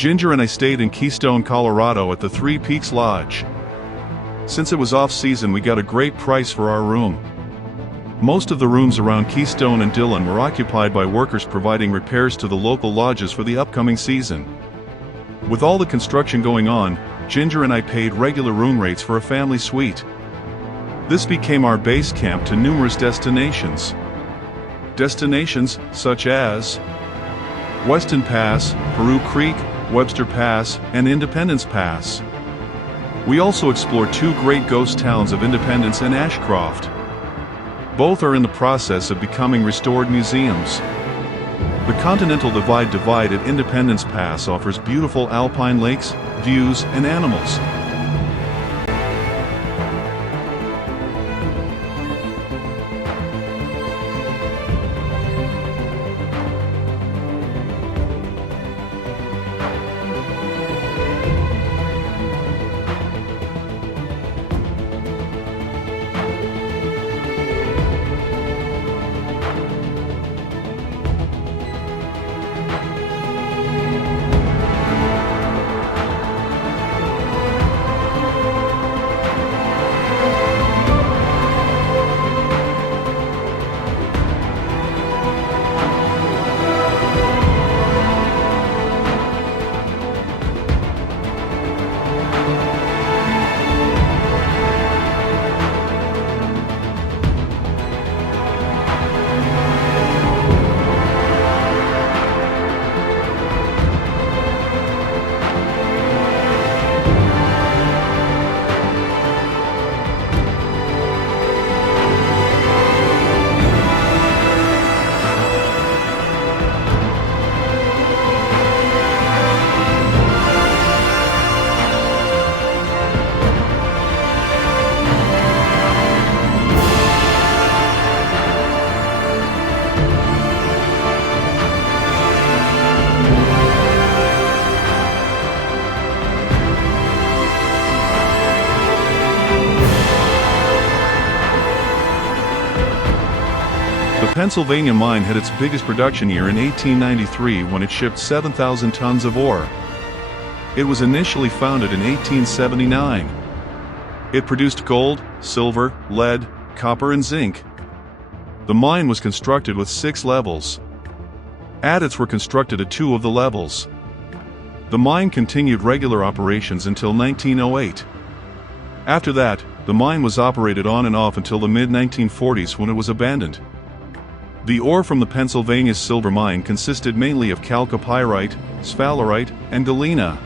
Ginger and I stayed in Keystone, Colorado at the Three Peaks Lodge. Since it was off-season, we got a great price for our room. Most of the rooms around Keystone and Dillon were occupied by workers providing repairs to the local lodges for the upcoming season. With all the construction going on, Ginger and I paid regular room rates for a family suite. This became our base camp to numerous destinations. Destinations such as Weston Pass, Peru Creek, Webster Pass, and Independence Pass. We also explored two great ghost towns of Independence and Ashcroft. Both are in the process of becoming restored museums. The Continental Divide at Independence Pass offers beautiful alpine lakes, views, and animals. The Pennsylvania mine had its biggest production year in 1893 when it shipped 7,000 tons of ore. It was initially founded in 1879. It produced gold, silver, lead, copper, and zinc. The mine was constructed with 6 levels. Adits were constructed at 2 of the levels. The mine continued regular operations until 1908. After that, the mine was operated on and off until the mid-1940s when it was abandoned. The ore from the Pennsylvania silver mine consisted mainly of chalcopyrite, sphalerite, and galena.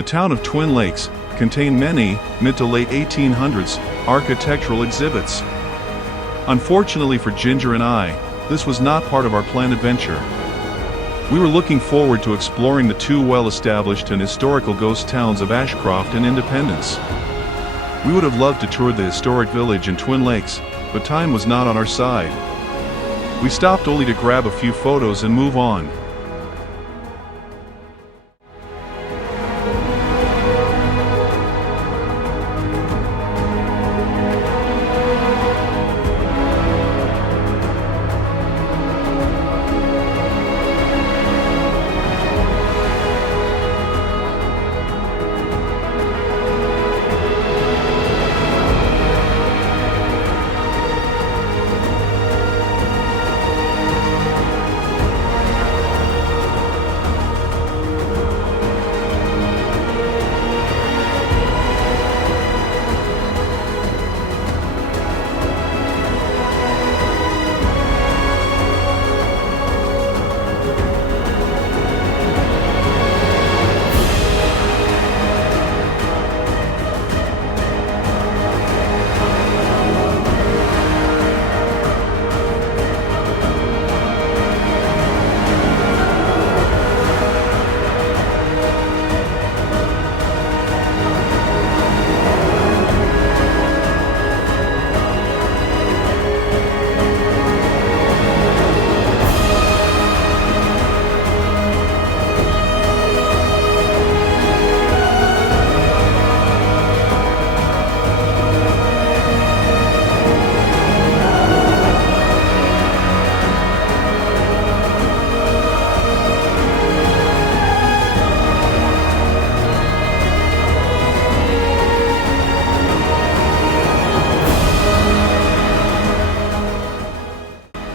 The town of Twin Lakes contained many mid to late 1800s architectural exhibits. Unfortunately for Ginger and I, this was not part of our planned adventure. We were looking forward to exploring the two well-established and historical ghost towns of Ashcroft and Independence. We would have loved to tour the historic village in Twin Lakes, but time was not on our side. We stopped only to grab a few photos and move on.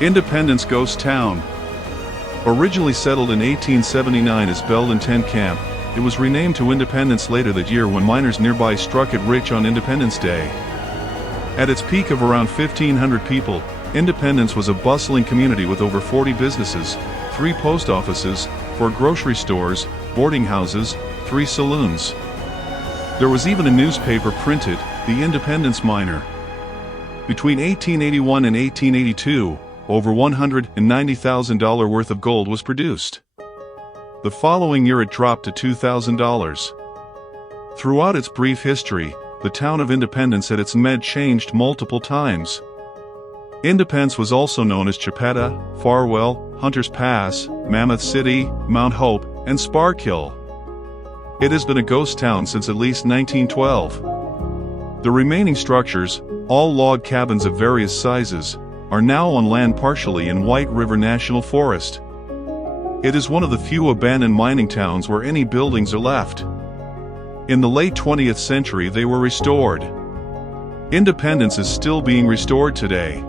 Independence Ghost Town. Originally settled in 1879 as Belden Tent Camp, it was renamed to Independence later that year when miners nearby struck it rich on Independence Day. At its peak of around 1,500 people, Independence was a bustling community with over 40 businesses, 3 post offices, 4 grocery stores, boarding houses, 3 saloons. There was even a newspaper printed, the Independence Miner. Between 1881 and 1882, over $190,000 worth of gold was produced. The following year it dropped to $2,000. Throughout its brief history, the town of Independence had its name changed multiple times. Independence was also known as Chipeta, Farwell, Hunter's Pass, Mammoth City, Mount Hope, and Sparkill. It has been a ghost town since at least 1912. The remaining structures, all log cabins of various sizes, are now on land partially in White River National Forest. It is one of the few abandoned mining towns where any buildings are left. In the late 20th century they were restored. Independence is still being restored today.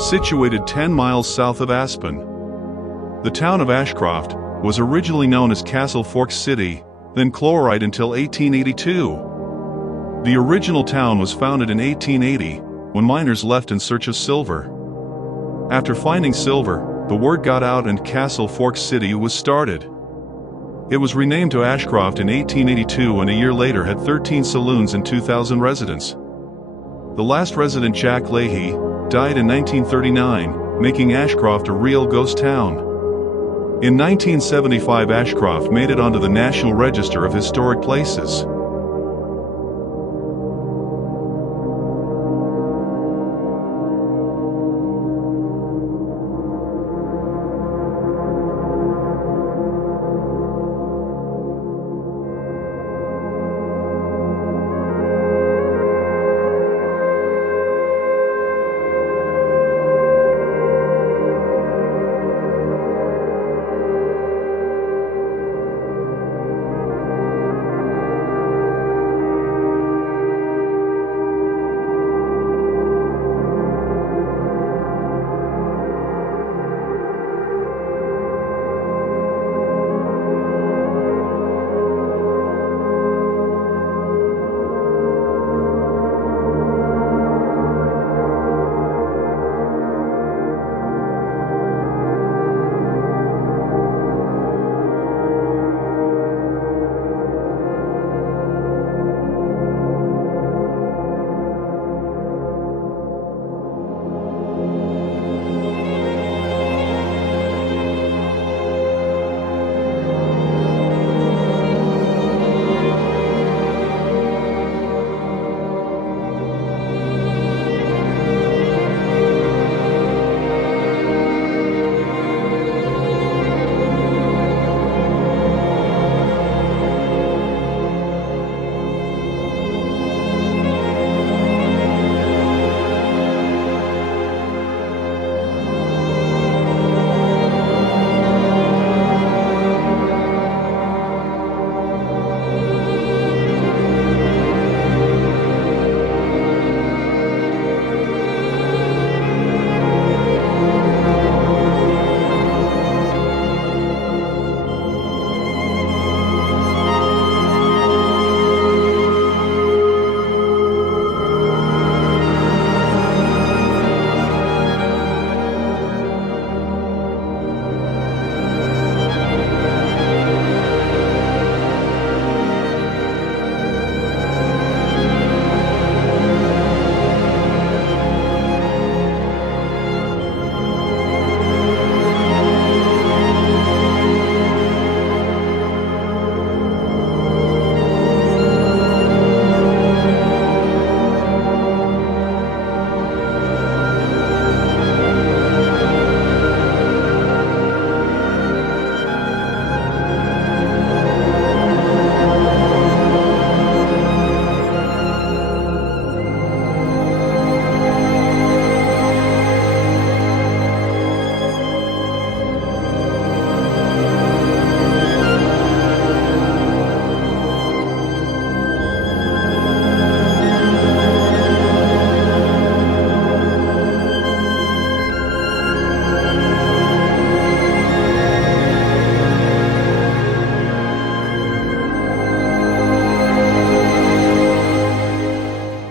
situated 10 miles south of Aspen. The town of Ashcroft was originally known as Castle Fork City, then Chloride until 1882. The original town was founded in 1880, when miners left in search of silver. After finding silver, the word got out and Castle Fork City was started. It was renamed to Ashcroft in 1882 and a year later had 13 saloons and 2,000 residents. The last resident, Jack Leahy, died in 1939, making Ashcroft a real ghost town. In 1975, Ashcroft made it onto the National Register of Historic Places.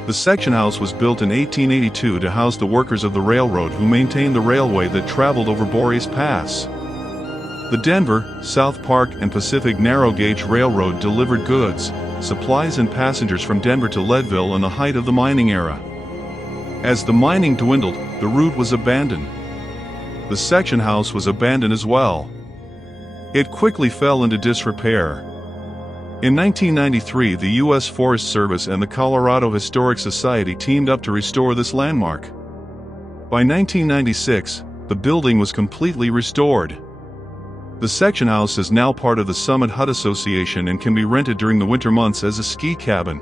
The section house was built in 1882 to house the workers of the railroad who maintained the railway that traveled over Boreas Pass. The Denver, South Park, and Pacific Narrow Gauge Railroad delivered goods, supplies and passengers from Denver to Leadville in the height of the mining era. As the mining dwindled, the route was abandoned. The section house was abandoned as well. It quickly fell into disrepair. In 1993, the U.S. Forest Service and the Colorado Historic Society teamed up to restore this landmark. By 1996, the building was completely restored. The section house is now part of the Summit Hut Association and can be rented during the winter months as a ski cabin.